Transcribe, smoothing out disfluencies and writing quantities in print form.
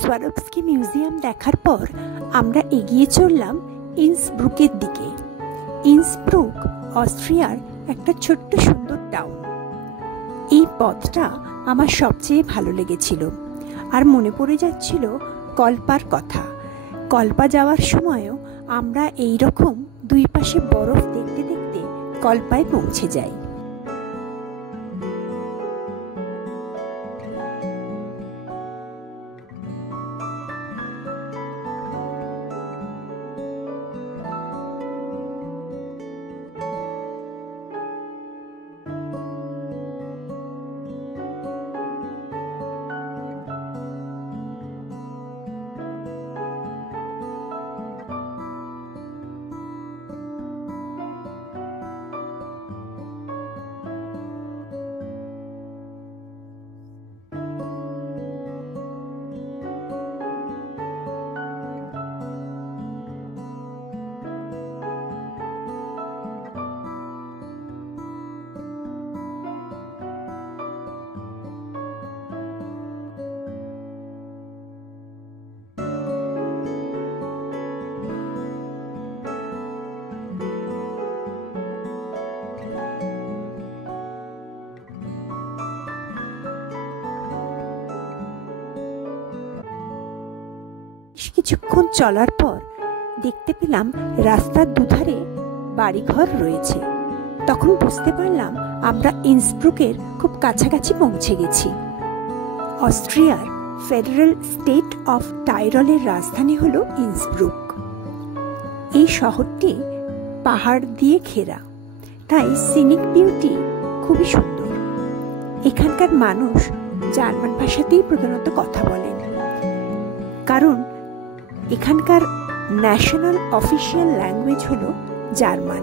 সোয়ারোভস্কি museum দেখার পর আমরা এগিয়ে চললাম ইন্সব্রুকের দিকে। ইন্সব্রুক অস্ট্রিয়ার একটা ছোট্ট সুন্দর টাউন। এই পথটা আমার সবচেয়ে ভালো লেগেছিল, আর মনে পড়ে যাচ্ছিল কল্পার কথা। কল্পা যাওয়ার সময়ও আমরা এই রকম দুই পাশে বরফ দেখতে দেখতে কল্পায় পৌঁছে যাই। কিছুক্ষণ চলার পর দেখতে পেলাম রাস্তার দুধারে বাড়িঘর রয়েছে। তখন বুঝতে পারলাম আমরা ইন্সব্রুকের খুব কাছাকাছি পৌঁছে গেছি। অস্ট্রিয়ার ফেডারেল স্টেট অফ টাইরলের রাজধানী হলো ইন্সব্রুক। এই শহরটি পাহাড় দিয়ে ঘেরা, তাই সিনিক বিউটি খুবই সুন্দর। এখানকার মানুষ জার্মান ভাষাতেই প্রধানত কথা বলেন, কারণ এখানকার ন্যাশনাল অফিসিয়াল ল্যাঙ্গুয়েজ হলো জার্মান।